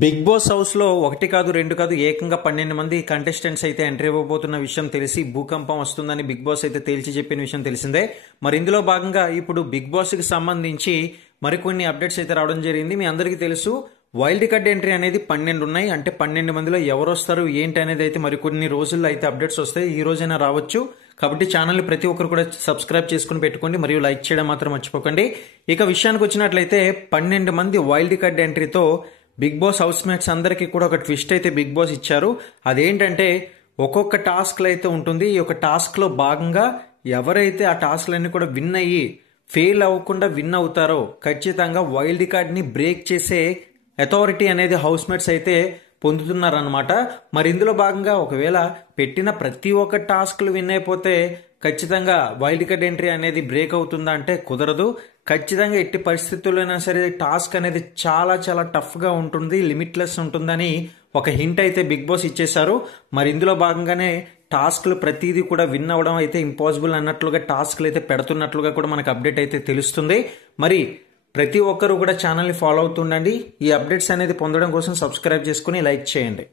Big Boss house లో ఒకటి కాదు రెండు కాదు ఏకంగా 12 మంది కంటెస్టెంట్స్ అయితే ఎంట్రీ ఇవ్వబోతున్న విషయం తెలిసి భూకంపం వస్తుందని బిగ్ బాస్ అయితే తేల్చి చెప్పిన విషయం తెలిసిందే. మరి ఇందులో భాగంగా ఇప్పుడు బిగ్ బాస్ కి సంబంధించి మరికొన్ని అప్డేట్స్ అయితే రావడం జరిగింది. మీ అందరికీ తెలుసు వైల్డ్ కార్డ్ ఎంట్రీ అనేది 12 ఉన్నాయి. అంటే 12 మందిలో ఎవరు వస్తారు ఏంటి అనేది అయితే మరికొన్ని రోజుల్లో అయితే అప్డేట్స్ వస్తాయి. ఈ రోజైనా రావచ్చు. కాబట్టి ఛానల్ ప్రతి ఒక్కరు కూడా సబ్స్క్రైబ్ చేసుకుని పెట్టుకోండి మరియు లైక్ చేయడం మాత్రం మర్చిపోకండి. ఇక విషయానికి వచ్చినట్లయితే 12 మంది వైల్డ్ కార్డ్ ఎంట్రీతో బిగ్ బాస్ హౌస్ మేట్స్ అందరికీ కూడా ఒక ట్విస్ట్ అయితే బిగ్ బాస్ ఇచ్చారు. అదేంటంటే ఒక్కొక్క టాస్క్లు అయితే ఉంటుంది. ఈ యొక్క టాస్క్ లో భాగంగా ఎవరైతే ఆ టాస్క్లన్నీ కూడా విన్ అయ్యి ఫెయిల్ అవ్వకుండా విన్ అవుతారో ఖచ్చితంగా వైల్డ్ కార్డ్ ని బ్రేక్ చేసే అథారిటీ అనేది హౌస్ మేట్స్ అయితే పొందుతున్నారనమాట. మరి ఇందులో భాగంగా ఒకవేళ పెట్టిన ప్రతి ఒక్క టాస్క్లు విన్ అయిపోతే ఖచ్చితంగా వైల్డ్ కార్డ్ ఎంట్రీ అనేది బ్రేక్ అవుతుందా అంటే కుదరదు. ఖచ్చితంగా ఎట్టి పరిస్థితుల్లోనైనా సరే టాస్క్ అనేది చాలా చాలా టఫ్ గా ఉంటుంది, లిమిట్లెస్ ఉంటుందని ఒక హింట్ అయితే బిగ్ బాస్ ఇచ్చేశారు. మరి ఇందులో భాగంగానే టాస్క్లు ప్రతిదీ కూడా విన్ అవ్వడం అయితే ఇంపాసిబుల్ అన్నట్లుగా టాస్క్లు అయితే పెడుతున్నట్లుగా కూడా మనకు అప్డేట్ అయితే తెలుస్తుంది. మరి ప్రతి ఒక్కరు కూడా ఛానల్ని ఫాలో అవుతుండండి. ఈ అప్డేట్స్ అనేది పొందడం కోసం సబ్స్క్రైబ్ చేసుకుని లైక్ చేయండి.